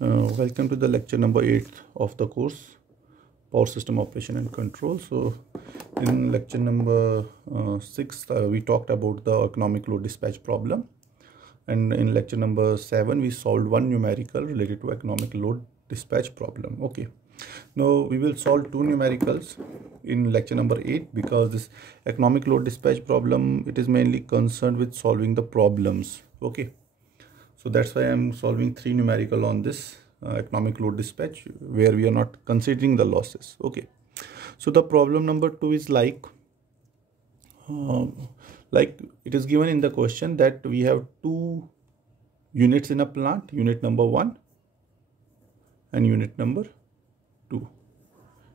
Welcome to the lecture number 8 of the course Power System Operation and Control. So in lecture number 6 we talked about the economic load dispatch problem, and in lecture number 7 we solved one numerical related to economic load dispatch problem. Okay, now we will solve two numericals in lecture number 8 because this economic load dispatch problem, it is mainly concerned with solving the problems. Okay, so that's why I'm solving three numerical on this economic load dispatch where we are not considering the losses. Okay, so the problem number 2 is like it is given in the question that we have two units in a plant, unit number 1 and unit number 2.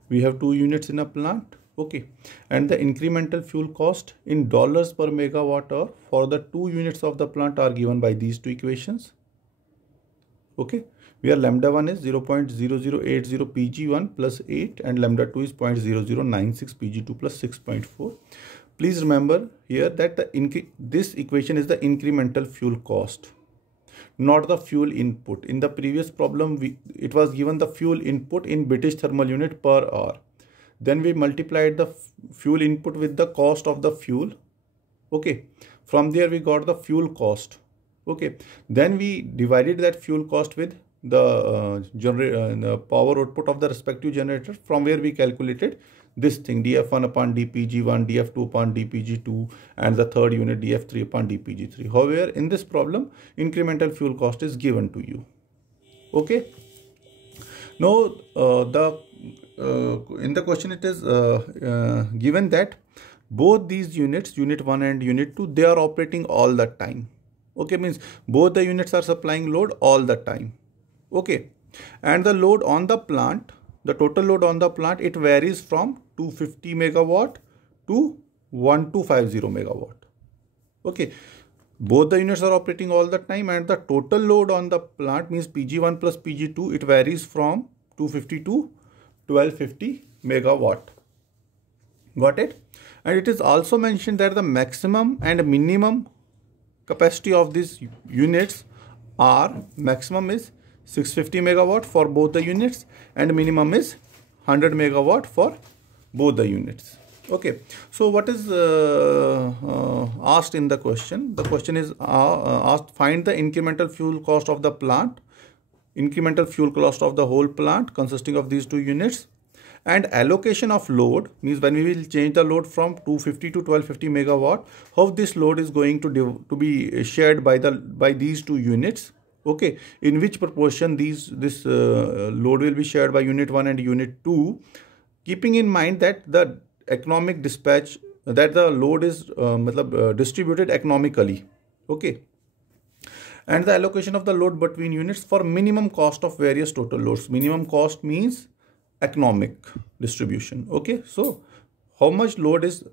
We have two units in a plant. Okay, and the incremental fuel cost in dollars per megawatt hour for the two units of the plant are given by these two equations. Okay, where lambda 1 is 0.0080 Pg1 plus 8 and lambda 2 is 0.0096 Pg2 plus 6.4. Please remember here that this equation is the incremental fuel cost, not the fuel input. In the previous problem, it was given the fuel input in British thermal unit per hour. Then we multiplied the fuel input with the cost of the fuel. Okay, from there we got the fuel cost. Okay, then we divided that fuel cost with the power output of the respective generator, from where we calculated this thing df1 upon dpg1, df2 upon dpg2, and the third unit df3 upon dpg3. However, in this problem, incremental fuel cost is given to you. Okay, now in the question it is given that both these units, unit 1 and unit 2, they are operating all the time. Okay, means both the units are supplying load all the time. Okay, and the load on the plant, the total load on the plant, it varies from 250 megawatt to 1250 megawatt. Okay, both the units are operating all the time, and the total load on the plant means Pg1 plus Pg2, it varies from 250 to 1250 megawatt. Got it? And it is also mentioned that the maximum and minimum capacity of these units are, maximum is 650 megawatt for both the units and minimum is 100 megawatt for both the units. Okay, so what is asked in the question? The question is asked, find the incremental fuel cost of the plant, incremental fuel cost of the whole plant consisting of these two units, and allocation of load, means when we will change the load from 250 to 1250 megawatt, how this load is going to be shared by these two units. Okay, in which proportion this load will be shared by unit 1 and unit 2, keeping in mind that the economic dispatch, that the load is distributed economically. Okay, and the allocation of the load between units for minimum cost of various total loads. Minimum cost means economic distribution. Okay, so how much load is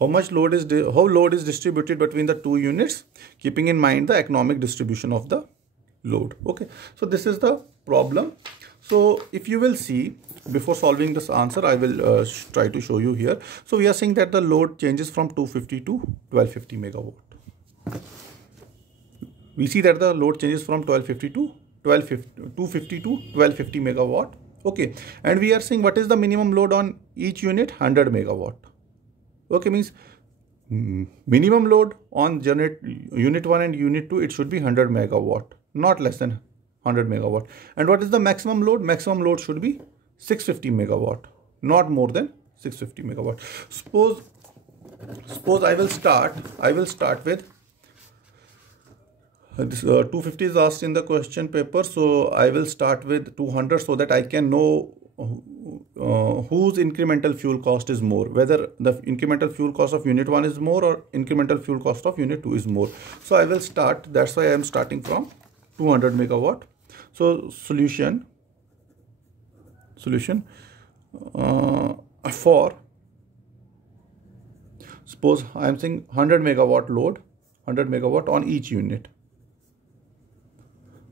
how load is distributed between the two units, keeping in mind the economic distribution of the load. Okay, so this is the problem. So if you will see, before solving this answer, I will try to show you here. So we are saying that the load changes from 250 to 1250 megawatt. We see that the load changes from 250 to 1250 megawatt. Okay, and we are saying what is the minimum load on each unit? 100 megawatt. Okay, means minimum load on unit 1 and unit 2, it should be 100 megawatt, not less than 100 megawatt. And what is the maximum load? Maximum load should be 650 megawatt, not more than 650 megawatt. Suppose I will start with this 250 is asked in the question paper, so I will start with 200 so that I can know whose incremental fuel cost is more, whether the incremental fuel cost of unit 1 is more or incremental fuel cost of unit 2 is more. So I will start, that's why I am starting from 200 megawatt. So solution for, suppose I am saying 100 megawatt load, 100 megawatt on each unit.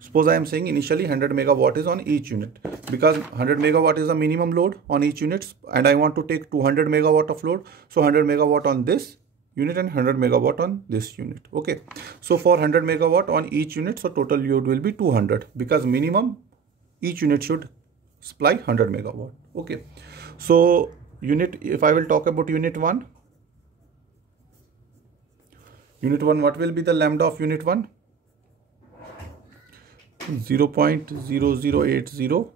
Suppose I am saying initially 100 megawatt is on each unit, because 100 megawatt is the minimum load on each unit and I want to take 200 megawatt of load. So 100 megawatt on this unit and 100 megawatt on this unit. Okay, so for 100 megawatt on each unit, so total load will be 200, because minimum each unit should supply 100 megawatt. Okay, so unit, if I will talk about unit 1, what will be the lambda of unit 1? 0.0080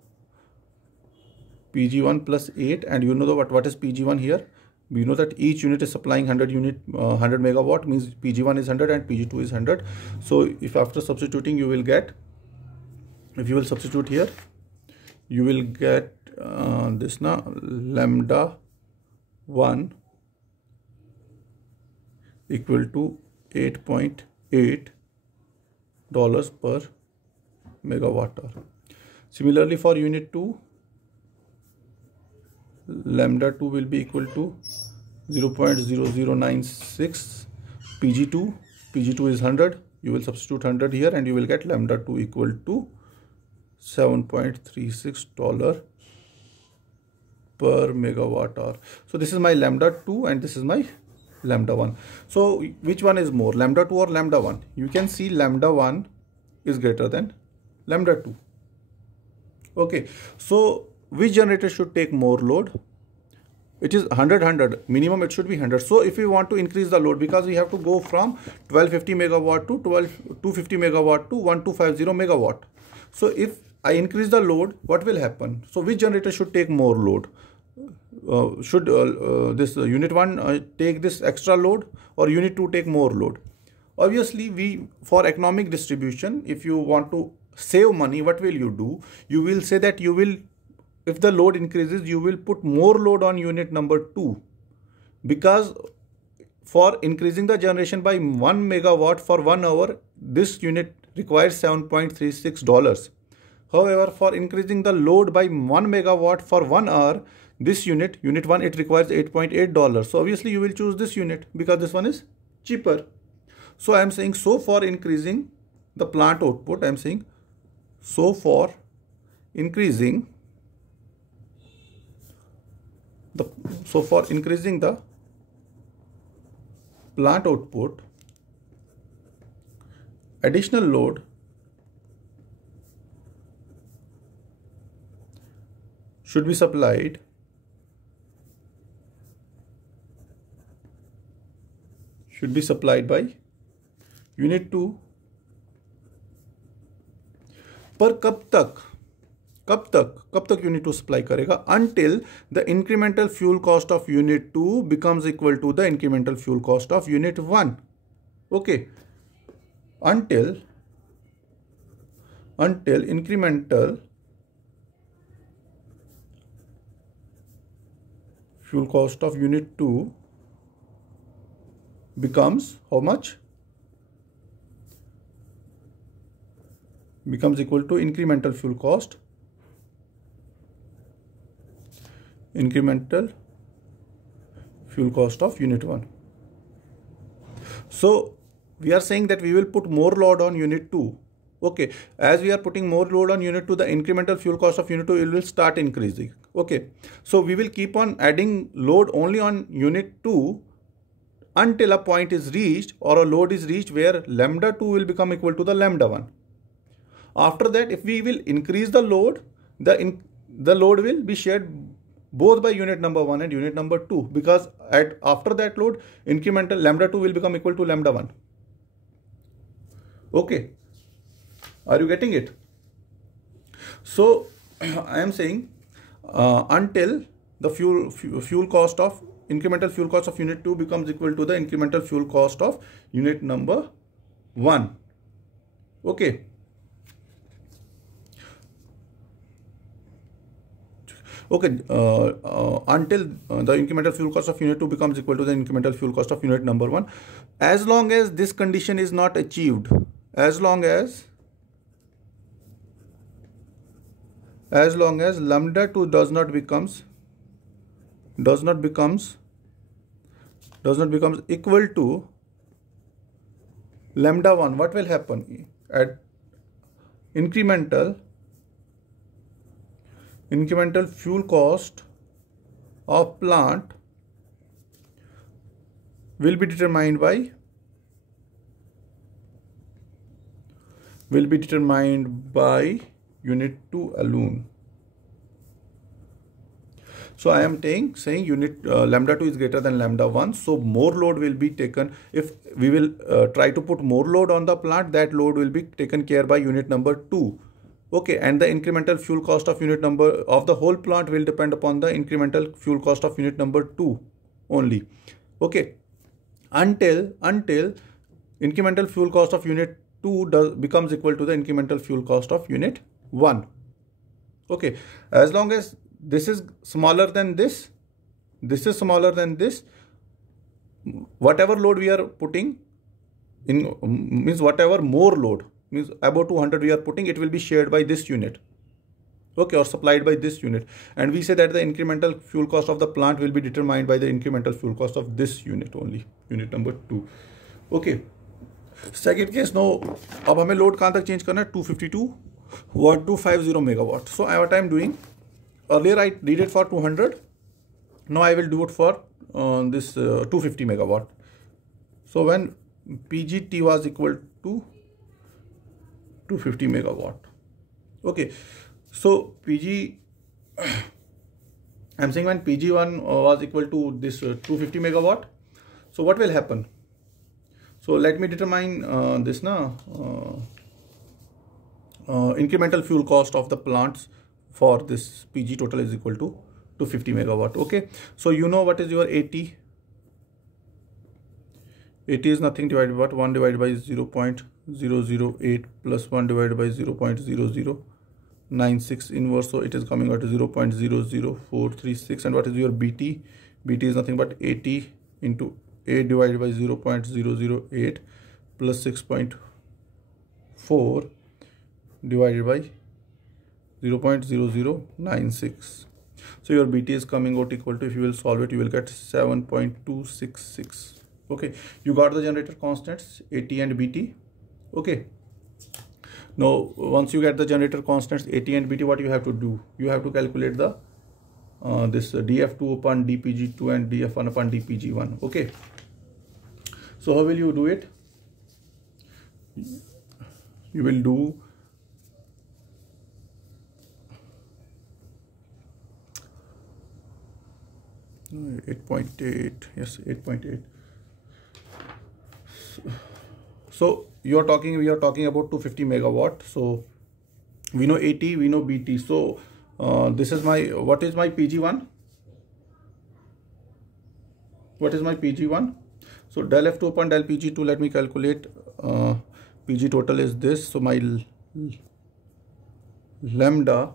PG1 plus 8, and you know the what is PG1 here? We know that each unit is supplying 100 megawatt, means PG1 is 100 and PG2 is 100. So if after substituting you will get, if you will substitute here, you will get this now, lambda 1 equal to $8.8 per megawatt hour. Similarly for unit 2, lambda 2 will be equal to 0.0096 PG2. PG2 is 100. You will substitute 100 here and you will get lambda 2 equal to $7.36 per megawatt hour. So this is my lambda 2 and this is my lambda 1. So which one is more, lambda 2 or lambda 1? You can see lambda 1 is greater than lambda 2. Okay, so which generator should take more load? It is 100, minimum it should be 100. So if we want to increase the load, because we have to go from 1250 megawatt to 250 megawatt to 1250 megawatt. So if I increase the load, what will happen? So which generator should take more load? Should this unit 1 take this extra load, or unit 2 take more load? Obviously, for economic distribution, if you want to save money, what will you do? You will say that you will, if the load increases, you will put more load on unit number 2, because for increasing the generation by 1 megawatt for 1 hour, this unit requires $7.36. However, for increasing the load by 1 megawatt for 1 hour, this unit 1, it requires $8.8. So obviously you will choose this unit because this one is cheaper. So I am saying, so for increasing the plant output, I am saying, so for increasing the plant output, additional load should be supplied by unit 2 पर कब तक unit 2 supply करेगा? Until the incremental fuel cost of unit 2 becomes equal to the incremental fuel cost of unit 1. Okay, until incremental fuel cost of unit 2 becomes how much? Becomes equal to incremental fuel cost of unit 1. So we are saying that we will put more load on unit 2. Okay, as we are putting more load on unit 2, the incremental fuel cost of unit 2 will start increasing. Okay, so we will keep on adding load only on unit 2 until a point is reached, or a load is reached, where lambda 2 will become equal to the lambda 1. After that, if we will increase the load, the load will be shared both by unit number 1 and unit number 2, because after that load, incremental lambda 2 will become equal to lambda 1. Okay, are you getting it? So I am saying until the fuel cost of incremental fuel cost of unit 2 becomes equal to the incremental fuel cost of unit number 1. Okay. Okay, until the incremental fuel cost of unit 2 becomes equal to the incremental fuel cost of unit number 1. As long as this condition is not achieved, as long as lambda 2 does not becomes equal to lambda 1, what will happen? At incremental fuel cost of plant will be determined by unit 2 alone. So I am saying unit lambda 2 is greater than lambda 1. So more load will be taken. If we will try to put more load on the plant, that load will be taken care by unit number 2. Okay, and the incremental fuel cost of unit number of the whole plant will depend upon the incremental fuel cost of unit number 2 only. Okay, until incremental fuel cost of unit 2 becomes equal to the incremental fuel cost of unit 1. Okay, as long as this is smaller than this is smaller than this, whatever load we are putting in, means whatever more load, means above 200 we are putting, it will be shared by this unit. Okay, or supplied by this unit. And we say that the incremental fuel cost of the plant will be determined by the incremental fuel cost of this unit only, unit number 2. Okay, second case. Now अब हमें load कहाँ तक change करना है? 252 watt to 50 megawatt. So what I am doing, earlier I did it for 200. Now I will do it for this 250 megawatt. So when PGT was equal to 250 megawatt. Okay, so PG, I'm saying when PG1 was equal to this 250 megawatt. So what will happen? So let me determine this now. Incremental fuel cost of the plants for this PG total is equal to 250 megawatt. Okay, so you know what is your AT? AT is nothing divided by 1 divided by 0.008 plus 1 divided by 0.0096 inverse. So it is coming out to 0.00436. And what is your BT? BT is nothing but AT into 8 divided by 0.008 plus 6.4 divided by 0.0096. So your BT is coming out equal to, if you will solve it, you will get 7.266. Okay, you got the generator constants AT and BT. Okay, now once you get the generator constants AT and BT, what you have to do? You have to calculate the this dF2 upon dPg2 and dF1 upon dPg1. Okay, so how will you do it? You will do (8.8). Yes, 8.8. So we are talking about 250 megawatt. So we know AT, we know BT. So this is my, what is my PG1? What is my PG1? So del F2 upon del PG2, let me calculate. PG total is this. So my lambda,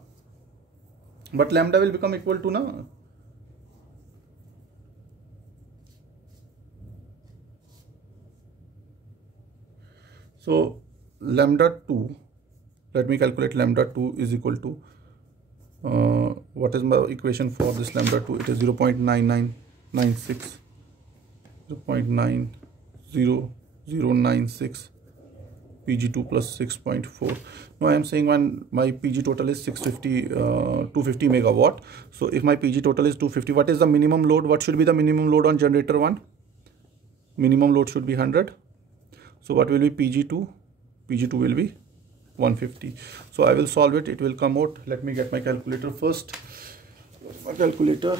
but lambda will become equal to na. So lambda 2, let me calculate lambda 2 is equal to, what is my equation for this lambda 2? It is 0.9996, 0.90096 PG2 plus 6.4. Now I am saying when my PG total is 250 megawatt. So if my PG total is 250, what is the minimum load? What should be the minimum load on generator 1? Minimum load should be 100. So what will be PG2? PG2 will be 150. So I will solve it. It will come out. Let me get my calculator first. My calculator.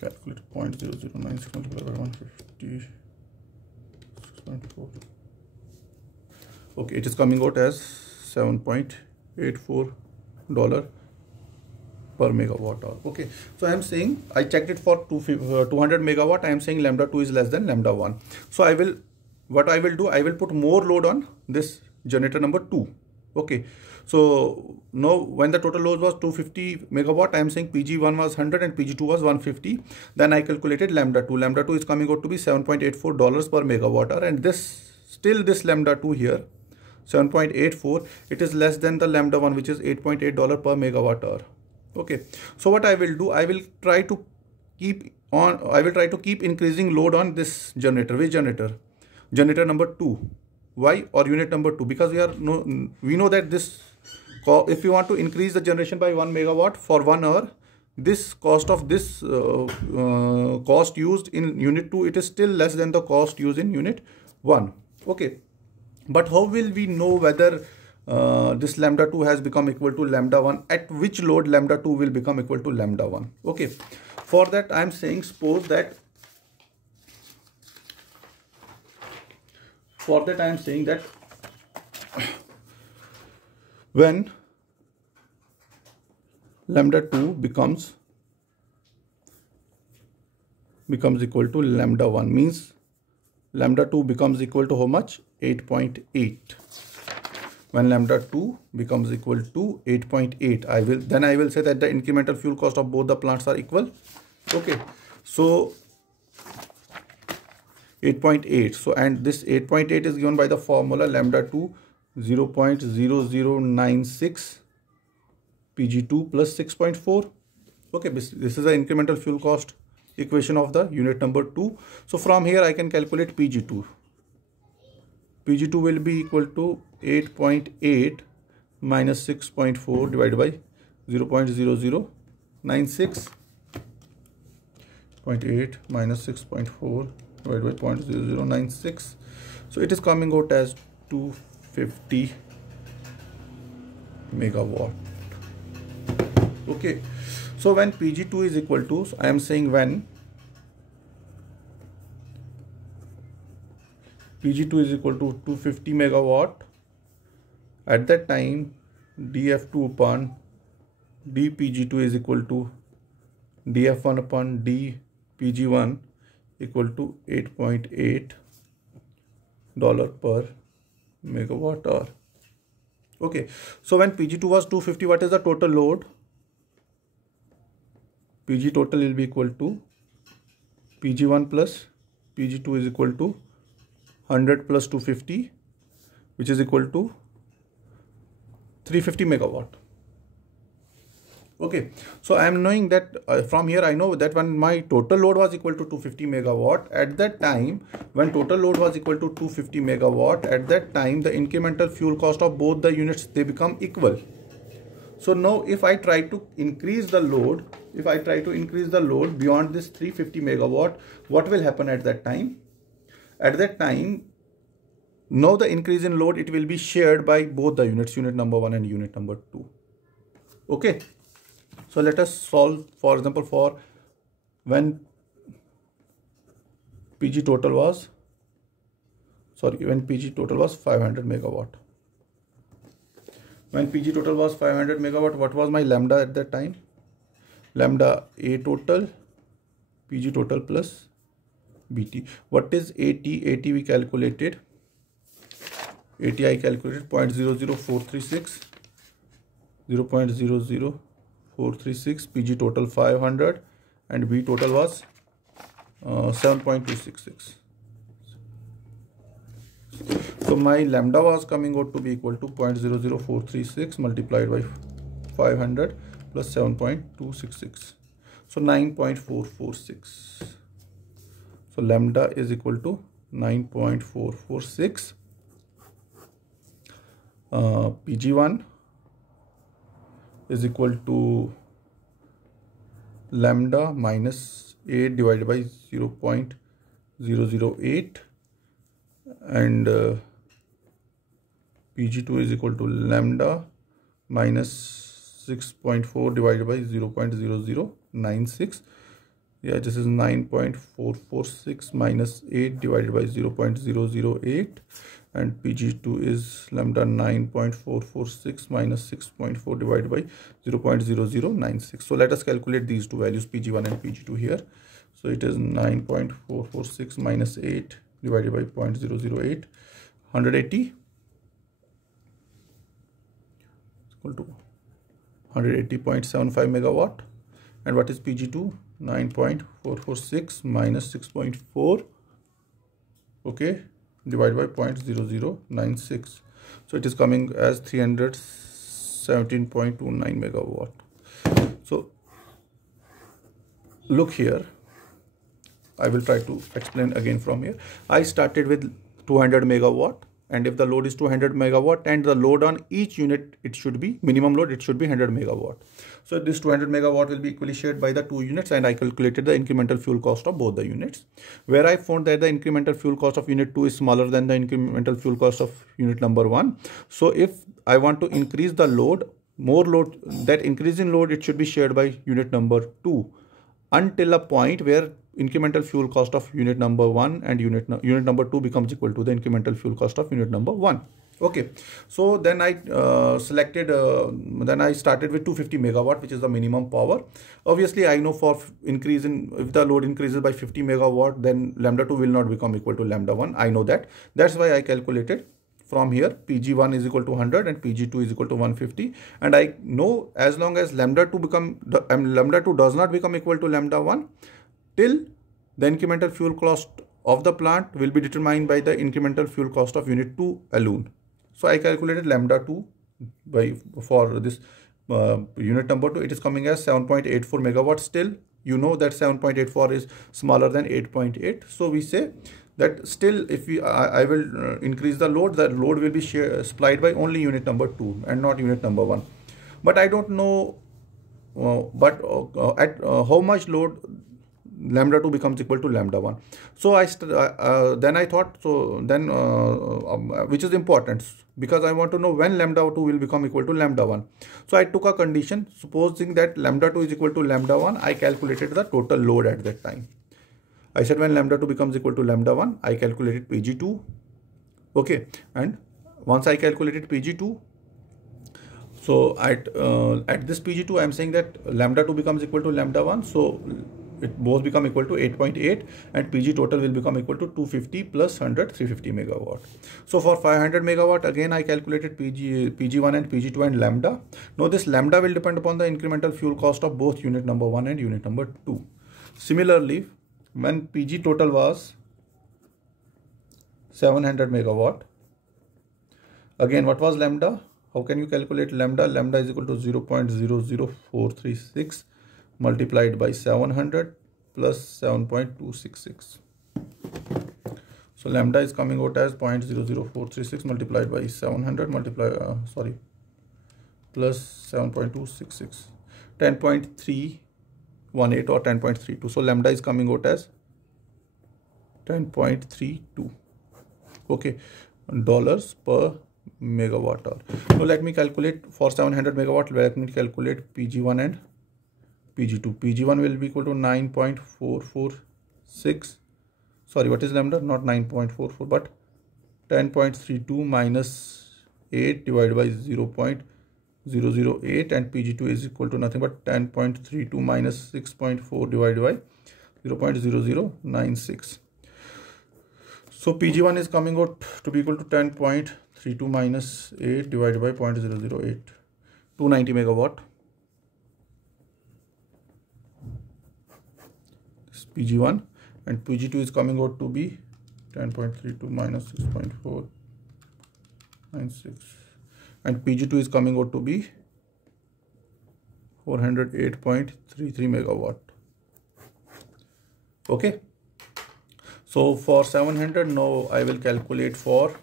Calculate 0.0096 multiplied by 150. 6.4. Okay, it is coming out as $7.84 per megawatt hour. Okay, so I am saying I checked it for 200 megawatt. I am saying lambda 2 is less than lambda 1. So what I will do, I will put more load on this generator number 2. Okay, so now when the total load was 250 megawatt, I am saying PG1 was 100 and PG2 was 150. Then I calculated lambda 2. Lambda 2 is coming out to be $7.84 per megawatt hour, and this lambda 2 here, 7.84, it is less than the lambda 1, which is $8.8 per megawatt hour. Okay, so what I will do, I will try to keep increasing load on this generator. Which generator? Generator number 2. Why? Or unit number 2? Because we know that this if you want to increase the generation by 1 megawatt for 1 hour, this cost of this cost used in unit 2, it is still less than the cost used in unit 1. Okay, but how will we know whether this lambda 2 has become equal to lambda 1? At which load lambda 2 will become equal to lambda 1? Okay, for that I am saying, suppose that when lambda 2 becomes equal to lambda 1, means lambda 2 becomes equal to how much? 8.8. When lambda 2 becomes equal to 8.8, I will say that the incremental fuel cost of both the plants are equal. Okay, so 8.8. So, and this 8.8 is given by the formula lambda 2 0.0096 Pg2 plus 6.4. Okay, this is the incremental fuel cost equation of the unit number 2. So from here I can calculate Pg2. Pg2 will be equal to 8.8 minus 6.4 divided by 0.0096. 0.8 minus 6.4 divided by 0.0096. So it is coming out as 250 megawatt. Okay, so when Pg2 is equal to, so I am saying when Pg2 is equal to 250 megawatt, at that time dF2 upon dPg2 is equal to dF1 upon dPg1 equal to $8.8 per megawatt hour. Okay, so when Pg2 was 250, what is the total load? Pg total will be equal to Pg1 plus Pg2 is equal to 100 plus 250, which is equal to 350 megawatt. Okay, so I am knowing that from here I know that when my total load was equal to 250 megawatt, at that time when total load was equal to 250 megawatt, at that time the incremental fuel cost of both the units, they become equal. So now if I try to increase the load, beyond this 350 megawatt, what will happen at that time? At that time, now the increase in load, it will be shared by both the units, unit number 1 and unit number 2. Okay, so let us solve, for example, for when Pg total was 500 megawatt. When Pg total was 500 megawatt, what was my lambda at that time? Lambda A total, Pg total plus Bt. What is AT? AT we calculated. AT I calculated 0.00436. 0.00436. Pg total 500 and B total was 7.266. So my lambda was coming out to be equal to 0.00436 multiplied by 500 plus 7.266. So 9.446. So lambda is equal to 9.446. Pg1 is equal to lambda minus 8 divided by 0.008 and Pg2 is equal to lambda minus 6.4 divided by 0.0096. Yeah, this is 9.446 minus 8 divided by 0.008 and Pg2 is lambda 9.446 minus 6.4 divided by 0.0096. So let us calculate these two values, Pg1 and Pg2 here. So it is 9.446 minus 8 divided by 0.008, 180 equal to 180.75 megawatt. And what is Pg2? 9.446 minus 6.4, okay, divided by 0.0096. So it is coming as 317.29 megawatt. So look here, I will try to explain again from here. I started with 200 megawatt. and if the load is 200 megawatt, and the load on each unit, it should be minimum load, it should be 100 megawatt. So this 200 megawatt will be equally shared by the two units, and I calculated the incremental fuel cost of both the units, where I found that the incremental fuel cost of unit 2 is smaller than the incremental fuel cost of unit number 1. So if I want to increase the load, more load, that increase in load, it should be shared by unit number 2 until a point where incremental fuel cost of unit number 1 and unit number 2 becomes equal to the incremental fuel cost of unit number 1. Okay, so then I then I started with 250 megawatt, which is the minimum power. Obviously, I know for increase in, if the load increases by 50 megawatt, then lambda 2 will not become equal to lambda 1. I know that. That's why I calculated from here Pg1 is equal to 100 and Pg2 is equal to 150. And I know as long as lambda 2 does not become equal to lambda 1, till the incremental fuel cost of the plant will be determined by the incremental fuel cost of unit 2 alone. So I calculated lambda 2 for this unit number 2. It is coming as 7.84 megawatt. Still, you know that 7.84 is smaller than 8.8. So we say that still, if I will increase the load will be supplied by only unit number 2 and not unit number 1. But I don't know at how much load lambda 2 becomes equal to lambda 1. So then I thought, which is important, because I want to know when lambda 2 will become equal to lambda 1. So I took a condition, supposing that lambda 2 is equal to lambda 1, I calculated the total load at that time. I said when lambda 2 becomes equal to lambda 1, I calculated Pg2. Okay, and once I calculated Pg2, so at this Pg2, I am saying that lambda 2 becomes equal to lambda 1. So it both become equal to 8.8, and Pg total will become equal to 250 plus 100, 350 megawatt. So for 500 megawatt, again I calculated Pg1 and Pg2 and lambda. Now this lambda will depend upon the incremental fuel cost of both unit number 1 and unit number 2. Similarly, when Pg total was 700 megawatt, again what was lambda? How can you calculate lambda? Lambda is equal to 0.00436 multiplied by 700 plus 7.266. So lambda is coming out as 0.00436 multiplied by 700 plus 7.266, 10.318 or 10.32. So lambda is coming out as 10.32. Okay, dollars per megawatt hour. Now let me calculate for 700 megawatt. Let me calculate Pg1 and Pg2. Pg1 will be equal to 9.446. Sorry, what is lambda? Not 9.44, but 10.32 minus 8 divided by 0.008, and Pg2 is equal to nothing but 10.32 minus 6.4 divided by 0.0096. So Pg1 is coming out to be equal to 10.32 minus 8 divided by 0.008, 290 megawatt. Pg1, and Pg2 is coming out to be 10.32 minus 6.496, and Pg2 is coming out to be 408.33 megawatt. Okay, so for 700, now I will calculate for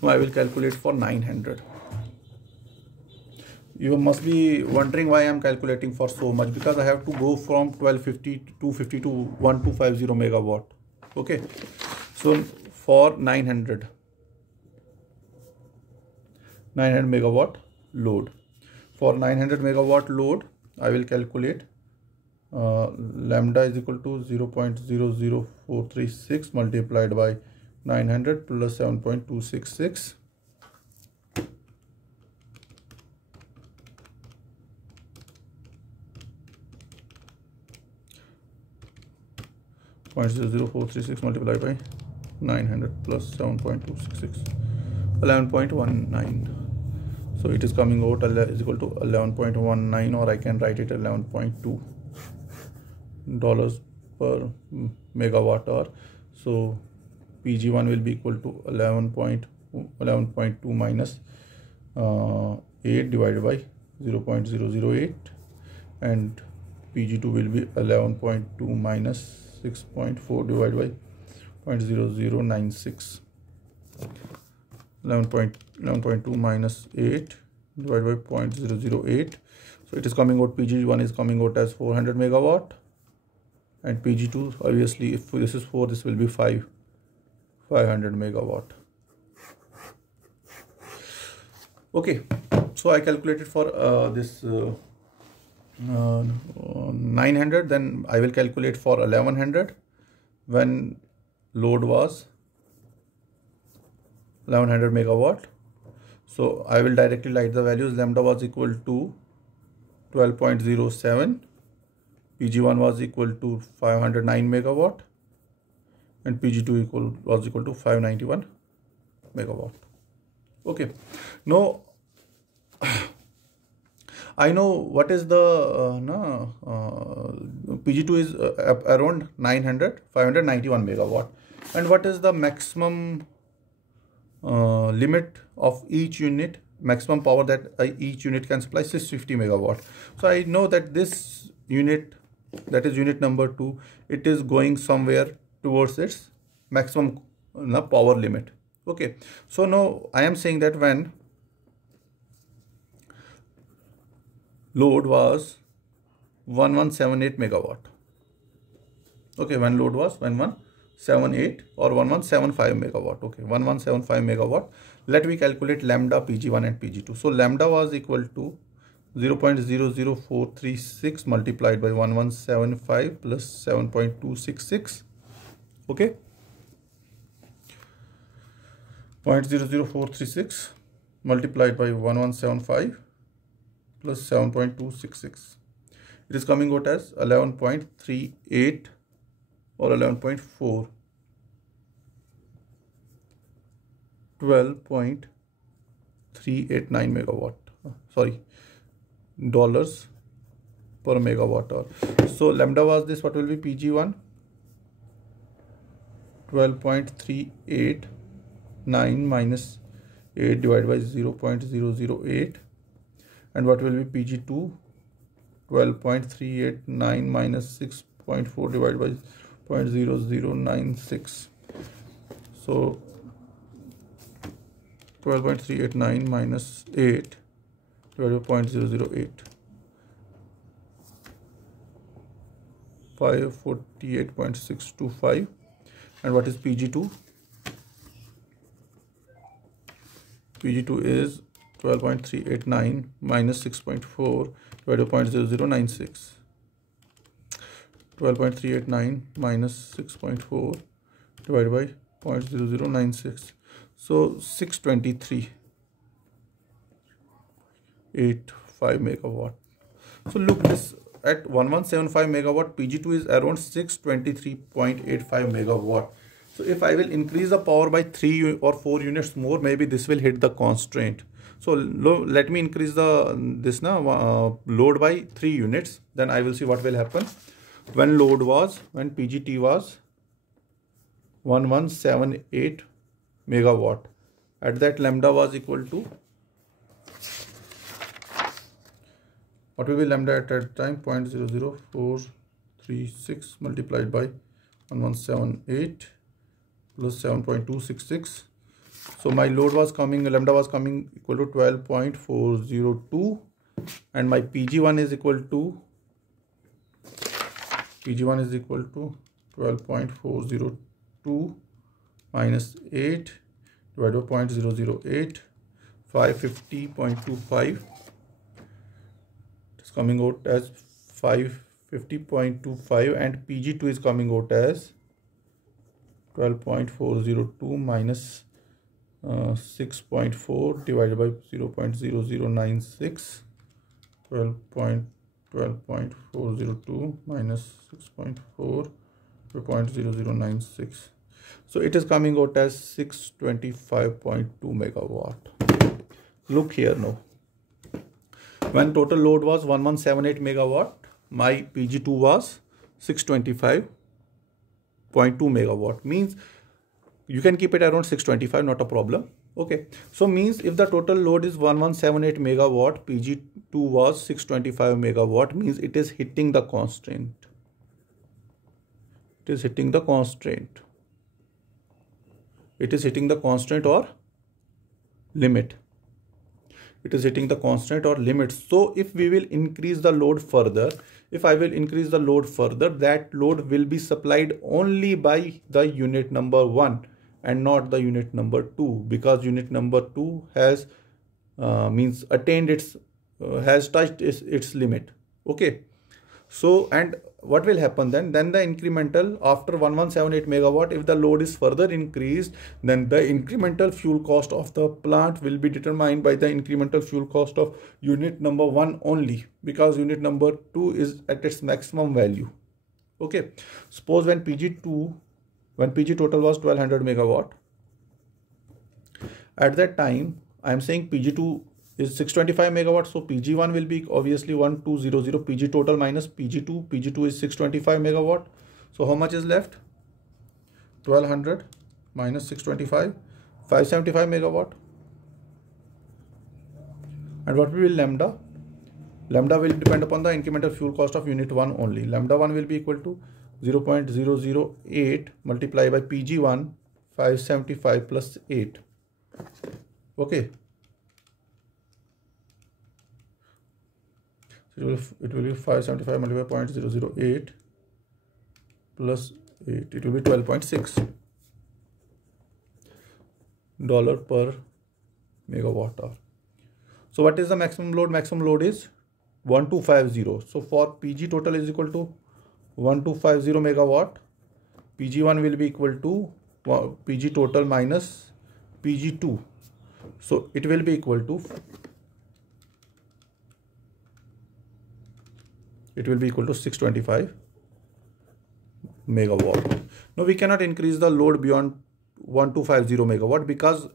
now I will calculate for 900. You must be wondering why I am calculating for so much, because I have to go from 1250 to 250 to 1250 megawatt. Okay, so for 900 megawatt load, for 900 megawatt load, I will calculate lambda is equal to 0.00436 multiplied by 900 plus 7.266. 0.00436 multiplied by 900 plus 7.266, 11.19. So it is coming out is equal to 11.19, or I can write it 11.2 dollars per megawatt hour. So Pg1 will be equal to 11.2 minus 8 divided by 0.008, and Pg2 will be 11.2 minus 6.4 divided by 0.0096. 11.2 minus 8 divided by 0.008. So it is coming out, Pg1 is coming out as 400 megawatt, and Pg2, obviously if this is 4, this will be 500 megawatt. Okay, so I calculated for this 900, then I will calculate for 1100 when load was 1100 megawatt. So I will directly write the values. Lambda was equal to 12.07, Pg1 was equal to 509 megawatt, and Pg2 was equal to 591 megawatt. Okay, now I know what is the Pg2 is around 591 megawatt, and what is the maximum limit of each unit, maximum power that each unit can supply, 650 megawatt. So I know that this unit, that is unit number 2, it is going somewhere towards its maximum power limit. Okay, so now I am saying that when load was 1178 megawatt, okay, when load was 1178 or 1175 megawatt, okay, 1175 megawatt, let me calculate lambda, Pg1 and Pg2. So lambda was equal to 0.00436 multiplied by 1175 plus 7.266, okay, 0.00436 multiplied by 1175 plus 7.266. It is coming out as 11.38 or 11.4, 12.389 megawatt, sorry, dollars per megawatt hour. So lambda was this, what will be Pg1? 12.389 minus 8 divided by 0.008, and what will be Pg2? 12.389 minus 6.4 divided by 0.0096. So 12.389 minus 8 divided by 0.008, 548.625. And what is Pg2? Pg2 is 12.389 minus 6.4 divided by 0.0096. 12.389 minus 6.4 divided by 0.0096. So 623.85 megawatt. So look, this at 1175 megawatt, Pg2 is around 623.85 megawatt. So if I will increase the power by 3 or 4 units more, maybe this will hit the constraint. So let me increase load by 3 units, then I will see what will happen. When Pgt was 1178 megawatt, at that lambda was equal to, what will be lambda at that time? 0.00436 multiplied by 1178 plus 7.266. So my load was coming, lambda was coming equal to 12.402, and my Pg1 is equal to 12.402 minus 8 divided by 0.008, 550.25. It's coming out as 550.25, and Pg2 is coming out as 12.402 minus 6.4 divided by 0.0096, 12.402 minus 6.4 to 0.0096. So it is coming out as 625.2 megawatt. Look here now. When total load was 1178 megawatt, my Pg2 was 625.2 megawatt. Means You can keep it around 625, not a problem. Okay, so means if the total load is 1178 megawatt, PG2 was 625 megawatt, means it is hitting the constraint. It is hitting the constraint. It is hitting the constraint or limit. It is hitting the constraint or limit. So if we will increase the load further, if I will increase the load further, that load will be supplied only by the unit number 1 and not the unit number 2, because unit number 2 has means attained its has touched its limit. Okay, so and what will happen then the incremental after 1178 megawatt, if the load is further increased, then the incremental fuel cost of the plant will be determined by the incremental fuel cost of unit number 1 only, because unit number 2 is at its maximum value. Okay, suppose when PG total was 1200 megawatt, at that time I am saying PG2 is 625 megawatt, so PG1 will be obviously 1200, PG total minus PG2. PG2 is 625 megawatt, so how much is left? 1200 minus 625, 575 megawatt. And what will be lambda? Lambda will depend upon the incremental fuel cost of unit 1 only. Lambda 1 will be equal to 0.008 multiplied by PG1, 575 plus 8. Okay, it will be 575 multiplied by 0.008 plus 8. It will be $12.6 per megawatt hour. So what is the maximum load? Maximum load is 1250. So for PG total is equal to 1250 megawatt. PG1 will be equal to PG total minus PG2. So it will be equal to 625 megawatt. Now we cannot increase the load beyond 1250 megawatt, because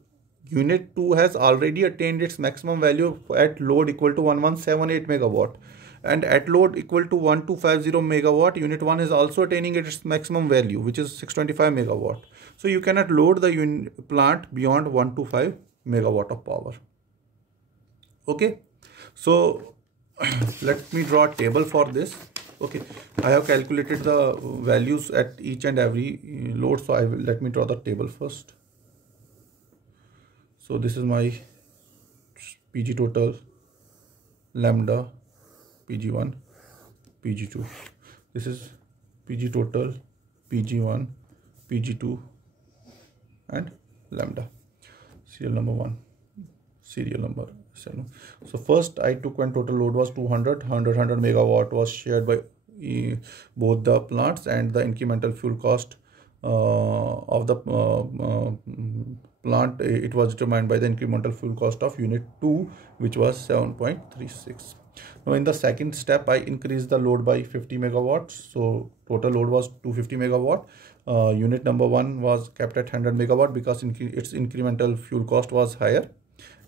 unit 2 has already attained its maximum value at load equal to 1178 megawatt, and at load equal to 1250 megawatt, unit 1 is also attaining its maximum value, which is 625 megawatt. So you cannot load the plant beyond 125 megawatt of power. Okay, so let me draw a table for this. Okay, I have calculated the values at each and every load, so let me draw the table first. So this is my PG total, lambda, PG1, PG2. This is PG total, PG1, PG2 and lambda. Serial number 1, serial number 7. So first I took when total load was 100 megawatt was shared by both the plants, and the incremental fuel cost of the plant, it was determined by the incremental fuel cost of unit 2, which was 7.36. Now in the second step I increased the load by 50 megawatts. So total load was 250 megawatt. Unit number 1 was kept at 100 megawatt because its incremental fuel cost was higher,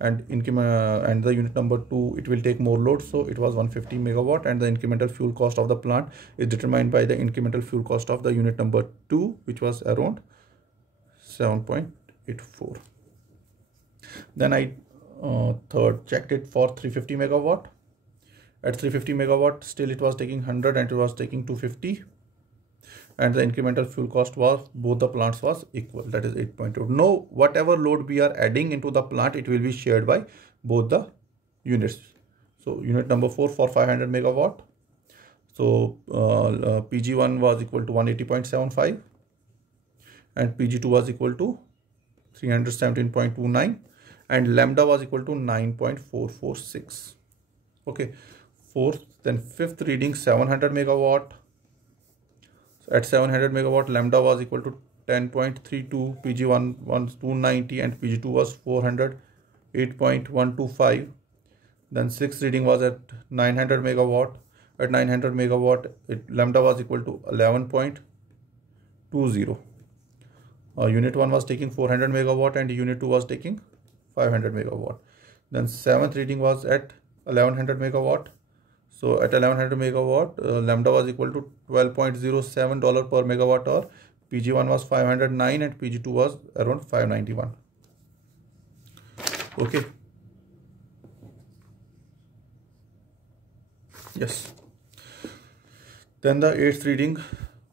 and the unit number 2, it will take more load, so it was 150 megawatt, and the incremental fuel cost of the plant is determined by the incremental fuel cost of the unit number 2, which was around 7.84. Then I third checked it for 350 megawatt. At 350 megawatt, still it was taking 100 and it was taking 250, and the incremental fuel cost was both the plants was equal, that is 8.2. Now whatever load we are adding into the plant, it will be shared by both the units. So unit number 4 for 500 megawatt, so PG1 was equal to 180.75 and PG2 was equal to 317.29 and lambda was equal to 9.446. Okay, fourth, then fifth reading 700 megawatt. At 700 megawatt, lambda was equal to 10.32, PG1 was 290 and PG2 was 408.125. Then sixth reading was at 900 megawatt. At 900 megawatt, lambda was equal to 11.20. Unit 1 was taking 400 megawatt and unit 2 was taking 500 megawatt. Then seventh reading was at 1100 megawatt. So at 1100 megawatt, lambda was equal to $12.07 per megawatt hour. PG1 was 509 and PG2 was around 591. Okay. Yes. Then the 8th reading,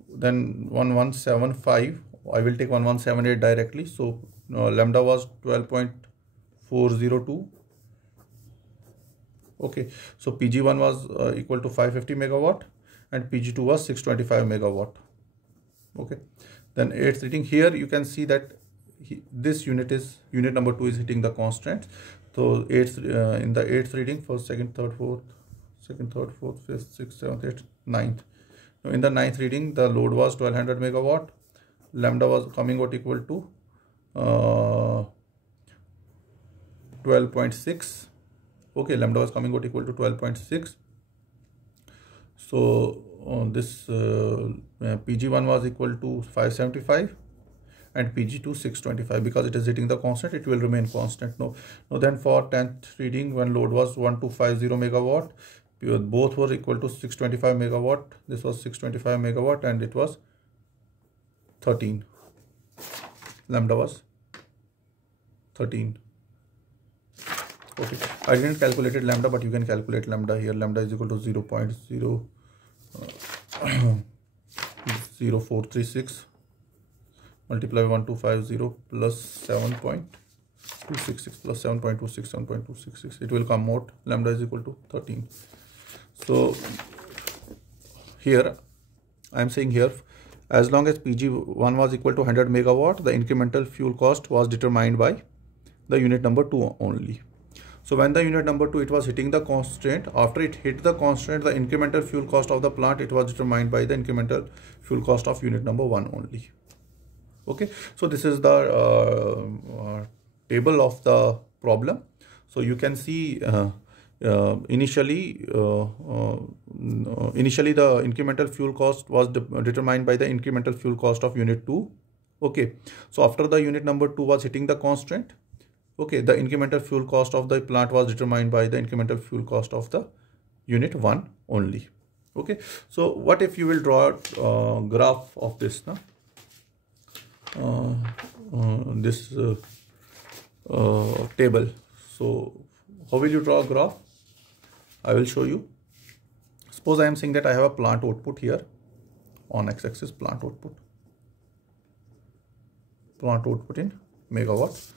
then 1175. I will take 1178 directly. So lambda was 12.402. Okay. So PG1 was equal to 550 megawatt and PG2 was 625 megawatt. Okay. Then 8th reading, here you can see that this unit number 2 is hitting the constraint. So in the 8th reading, first, second, third, fourth, 5th, 6th, 7th, 8th, 9th. Now in the 9th reading, the load was 1200 megawatt. Lambda was coming out equal to 12.6. Okay, lambda was coming out equal to 12.6. So this PG1 was equal to 575 and PG2 625. Because it is hitting the constant, it will remain constant. No, then for 10th reading, when load was 1250 megawatt, both were equal to 625 megawatt. This was 625 megawatt and it was 13. Lambda was 13. Okay, I didn't calculate lambda, but you can calculate lambda here. Lambda is equal to 0.0436 multiply 1250 plus 7.266 plus 7.266. It will come out lambda is equal to 13. So here I am saying here, as long as PG1 was equal to 100 megawatt, the incremental fuel cost was determined by the unit number 2 only. So when the unit number 2, it was hitting the constraint, after it hit the constraint, the incremental fuel cost of the plant, it was determined by the incremental fuel cost of unit number 1 only. Okay, so this is the table of the problem. So you can see initially the incremental fuel cost was determined by the incremental fuel cost of unit 2. Okay, so after the unit number 2 was hitting the constraint, okay, the incremental fuel cost of the plant was determined by the incremental fuel cost of the unit 1 only. Okay, so what if you will draw a graph of this now? Table. So how will you draw a graph? I will show you. Suppose I am saying that I have a plant output here on x-axis, plant output in megawatt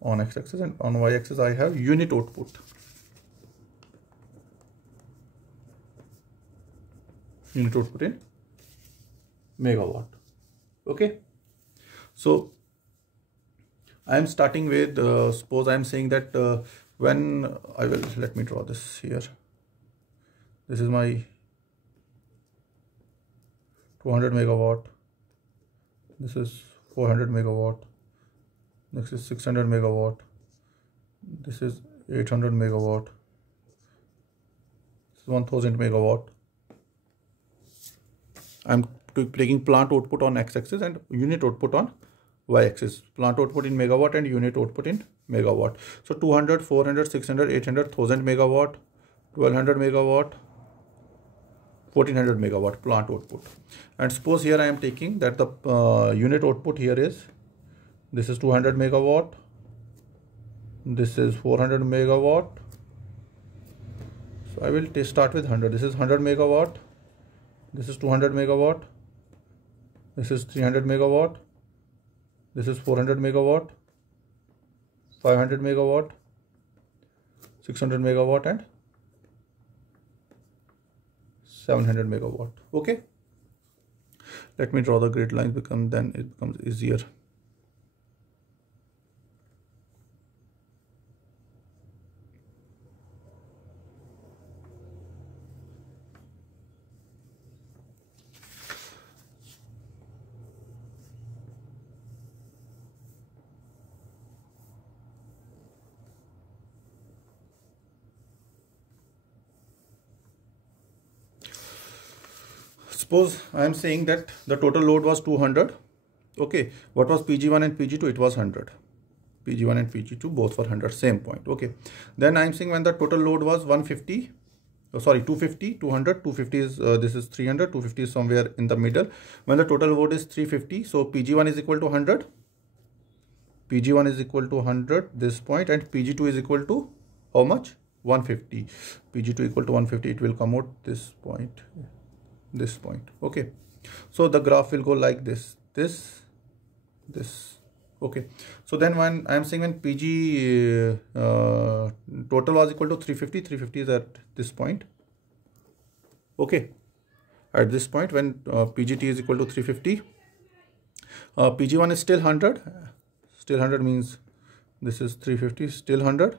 on x-axis, and on y-axis I have unit output. In megawatt. Okay, so I am starting with suppose I am saying that when I will, let me draw this here. This is my 200 megawatt. This is 400 megawatt. Next is 600 megawatt. This is 800 megawatt. This is 1000 megawatt. I'm taking plant output on x-axis and unit output on y-axis. Plant output in megawatt and unit output in megawatt. So 200, 400, 600, 800, 1000 megawatt, 1200 megawatt, 1400 megawatt plant output. And suppose here I am taking that the unit output here is, this is 200 megawatt, this is 400 megawatt. So I will start with 100. This is 100 megawatt, this is 200 megawatt, this is 300 megawatt, this is 400 megawatt, 500 megawatt, 600 megawatt and 700 megawatt. Okay, let me draw the grid lines, then it becomes easier. Suppose I am saying that the total load was 200. Okay, what was PG1 and PG2? It was 100. PG1 and PG2 both were 100, same point. Okay, then I am saying when the total load was 150, oh, sorry, 250, 200, 250 is, this is 300, 250 is somewhere in the middle. When the total load is 350, so Pg1 is equal to 100. Pg1 is equal to 100, this point, and Pg2 is equal to how much? 150. Pg2 equal to 150, it will come out this point, this point. Okay, so the graph will go like this, this. Okay, so then when I am saying when Pg total was equal to 350, 350 is at this point. Okay, at this point when Pgt is equal to 350, Pg1 is still 100. Still 100 means this is 350, still 100.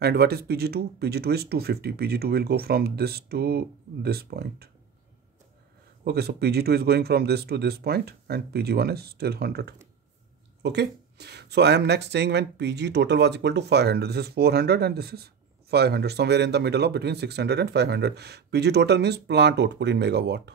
And what is Pg2? Pg2 is 250. Pg2 will go from this to this point. Okay, so Pg2 is going from this to this point, and Pg1 is still 100. Okay, so I am next saying when Pg total was equal to 500. This is 400 and this is 500, somewhere in the middle of between 600 and 500. Pg total means plant output in megawatt.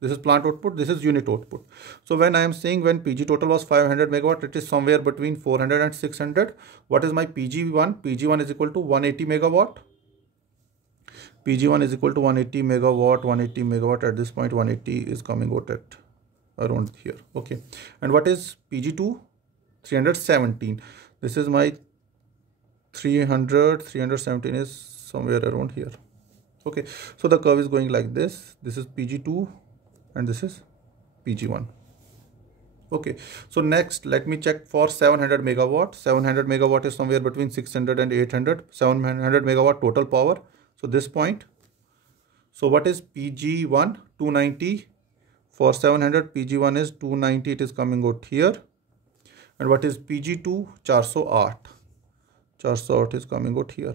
This is plant output, this is unit output. So when I am saying when Pg total was 500 megawatt, it is somewhere between 400 and 600. What is my Pg1? Pg1 is equal to 180 megawatt. Pg1 is equal to 180 megawatt, 180 megawatt. At this point, 180 is coming out at around here. Okay, and what is Pg2? 317. This is my 317 is somewhere around here. Okay, so the curve is going like this. This is Pg2 and this is Pg1. Okay, so next let me check for 700 megawatt. 700 megawatt is somewhere between 600 and 800. 700 megawatt total power. So this point. So what is Pg1? 290. For 700, Pg1 is 290. It is coming out here. And what is Pg2? 408. 408 is coming out here.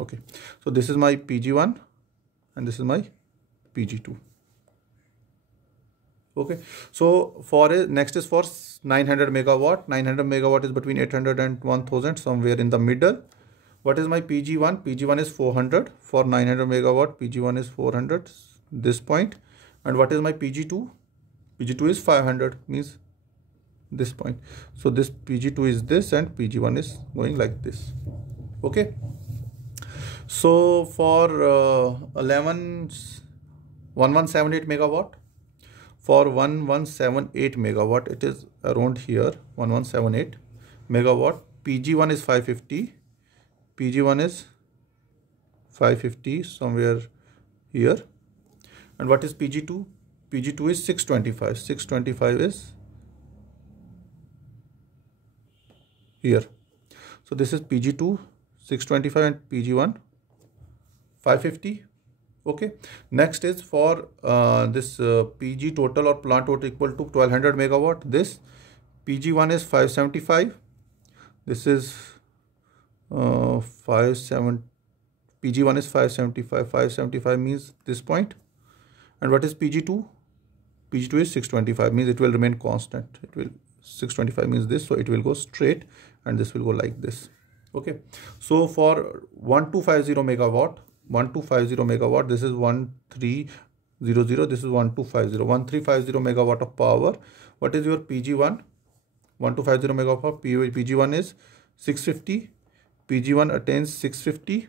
Okay, so this is my Pg1 and this is my Pg2. Okay, so for next is for 900 megawatt. 900 megawatt is between 800 and 1000, somewhere in the middle. What is my Pg1? Pg1 is 400. For 900 megawatt, Pg1 is 400, this point. And what is my Pg2? Pg2 is 500, means this point. So this Pg2 is this and Pg1 is going like this. Okay, so for 1178 megawatt, for 1178 megawatt, it is around here, 1178 megawatt. Pg1 is 550. Pg1 is 550, somewhere here. And what is Pg2? Pg2 is 625. 625 is here. So this is Pg2 625 and Pg1 550. Okay, next is for this Pg total or plant total equal to 1200 megawatt. This Pg1 is 575. This is Pg1 is 575. 575 means this point. And what is Pg2? Pg2 is 625, means it will remain constant. It will 625 means this, so it will go straight and this will go like this. Okay, so for 1250 megawatt, 1250 megawatt, this is 1300, this is 1250, 1350 megawatt of power. What is your Pg1? 1250 megawatt, Pg1 is 650. Pg1 attains 650.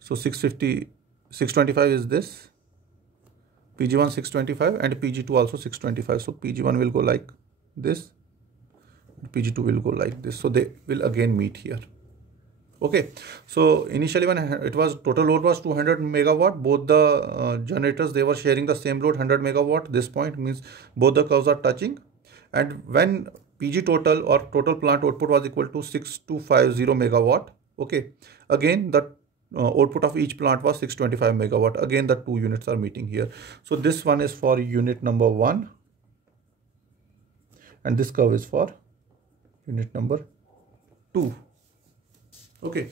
So 650, 625 is this. Pg1 625 and Pg2 also 625. So Pg1 will go like this, Pg2 will go like this. So they will again meet here. Okay, so initially when it was total load was 200 megawatt, both the generators, they were sharing the same load 100 megawatt. This point means both the curves are touching. And when Pg total or total plant output was equal to 6250 megawatt, okay, again the output of each plant was 625 megawatt. Again the two units are meeting here. So this one is for unit number 1 and this curve is for unit number 2. Okay,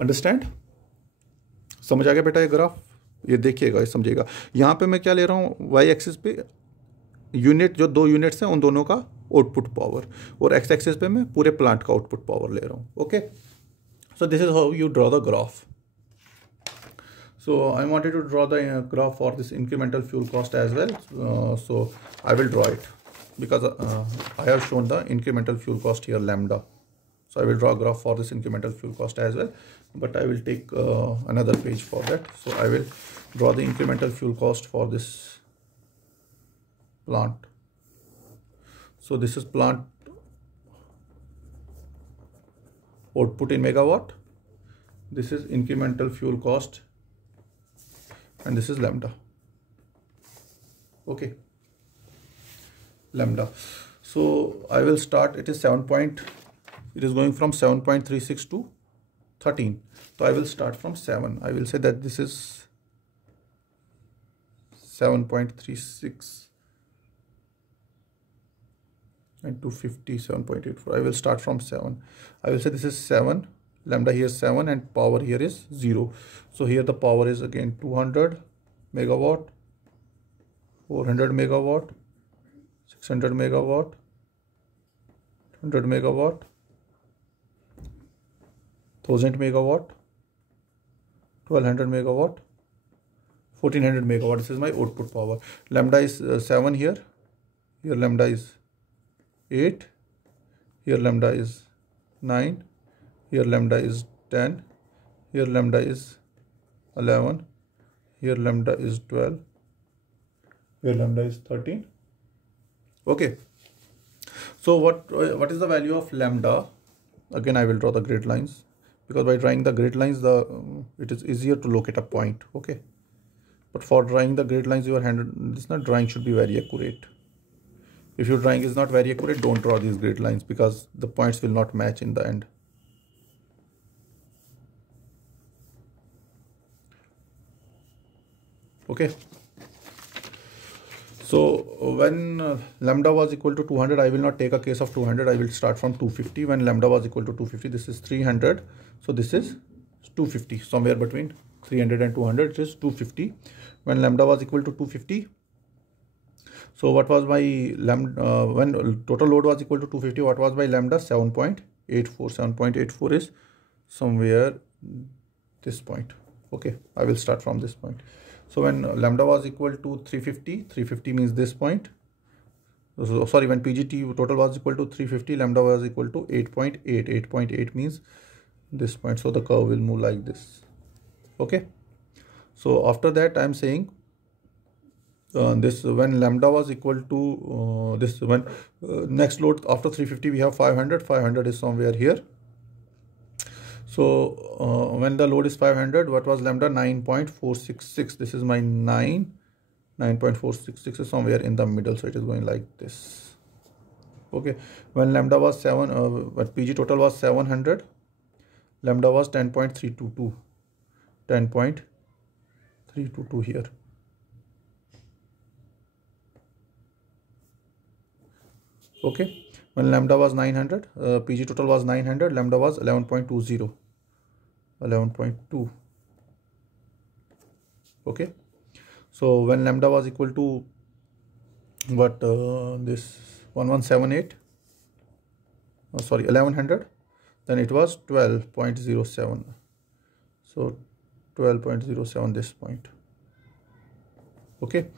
understand, समझ आ गया बेटा ये graph? ये देखिएगा, ये समझिएगा. यहाँ पे मैं क्या ले रहा हूँ, वाई एक्सिस पे यूनिट, जो दो यूनिट्स हैं उन दोनों का आउटपुट पावर, और एक्स एक्सिस पे मैं पूरे प्लांट का आउटपुट पावर ले रहा हूँ. Okay, so this is how you draw the graph. So I wanted to draw the graph for this incremental fuel cost as well. So I will draw it because I have shown the incremental fuel cost here, lambda. So I will draw a graph for this incremental fuel cost as well, but I will take another page for that. So I will draw the incremental fuel cost for this plant. So this is plant output in megawatt. This is incremental fuel cost, and this is lambda. Okay, lambda. So I will start. It is it is going from 7.36 to 13. So I will start from 7. I will say that this is 7.36 and 250, 7.84. I will start from 7. I will say this is 7. Lambda here is 7 and power here is 0. So here the power is again 200 megawatt, 400 megawatt, 600 megawatt, 100 megawatt, 1000 megawatt, 1200 megawatt, 1400 megawatt. This is my output power. Lambda is 7 here. Here lambda is 8. Here lambda is 9. Here lambda is 10. Here lambda is 11. Here lambda is 12. Here lambda is 13. Okay. So what is the value of lambda? Again, I will draw the grid lines, because by drawing the grid lines, it is easier to locate a point. Okay. But for drawing the grid lines, this drawing should be very accurate. If your drawing is not very accurate, don't draw these grid lines, because the points will not match in the end. Okay. So when lambda was equal to 200, I will not take a case of 200. I will start from 250. When lambda was equal to 250, this is 300. So this is 250. Somewhere between 300 and 200, it is 250. When lambda was equal to 250, so what was my lambda, when total load was equal to 250, what was my lambda? 7.84. 7.84 is somewhere this point. Okay, I will start from this point. So when lambda was equal to 350, 350 means this point. So, sorry, when PGT total was equal to 350, lambda was equal to 8.8. 8.8 means this point. So the curve will move like this. Okay. So after that, I am saying this when lambda was equal to this, when next load after 350 we have 500. 500 is somewhere here. So when the load is 500, what was lambda? 9.466. This is my 9.466 is somewhere in the middle, so it is going like this. Okay. When lambda was 7, but PG total was 700, lambda was 10.322. 10.322 here. Okay. When lambda was 900, PG total was 900, lambda was 11.20. 11.2. Okay. So when lambda was equal to what, this 1178, sorry, 1100, then it was 12.07. So 12.07 this point. Okay.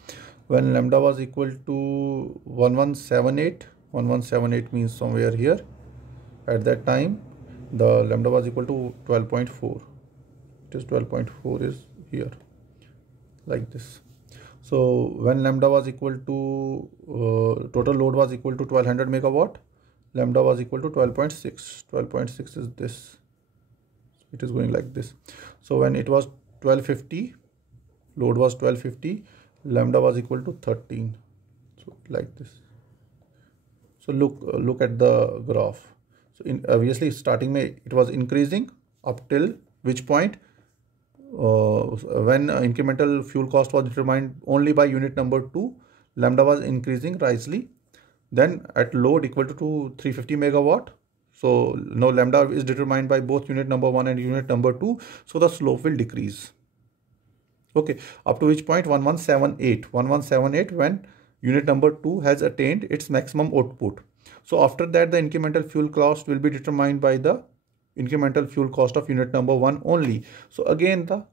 When lambda was equal to 1178, 1178 means somewhere here. At that time, the lambda was equal to 12.4. It is 12.4 is here, like this. So when lambda was equal to total load was equal to 1200 megawatt, lambda was equal to 12.6. 12.6 is this. It is going like this. So when it was 1250, load was 1250, lambda was equal to 13. So like this. So look at the graph. So obviously starting it was increasing up till which point? When incremental fuel cost was determined only by unit number 2, lambda was increasing risely. Then at load equal to 350 megawatt. So now lambda is determined by both unit number 1 and unit number 2. So the slope will decrease. Okay, up to which point? 1178. 1178 when unit number 2 has attained its maximum output. So after that, the incremental fuel cost will be determined by the incremental fuel cost of unit number 1 only. So again, the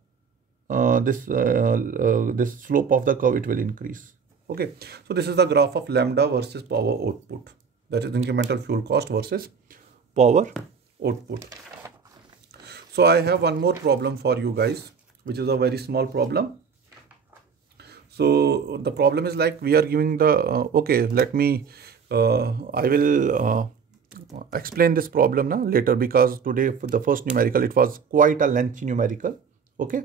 this slope of the curve, it will increase. Okay, so this is the graph of lambda versus power output. That is incremental fuel cost versus power output. So I have one more problem for you guys, which is a very small problem. So the problem is like we are giving the okay, let me I will explain this problem now later, because today for the first numerical it was quite a lengthy numerical. Okay,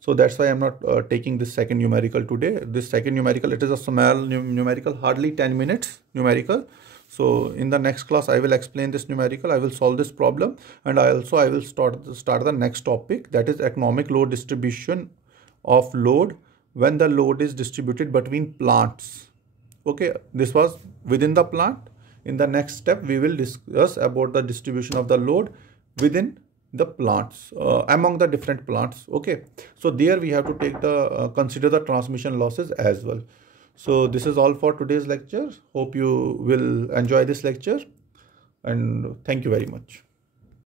so that's why I'm not taking this second numerical today. This second numerical, it is a small numerical, hardly 10 minutes numerical. So in the next class I will explain this numerical, I will solve this problem, and I will start the next topic, that is economic load distribution of load when the load is distributed between plants. Okay, this was within the plant. In the next step we will discuss about the distribution of the load within the plants, among the different plants. Okay, so there we have to take the consider the transmission losses as well. So this is all for today's lecture. Hope you will enjoy this lecture, and thank you very much.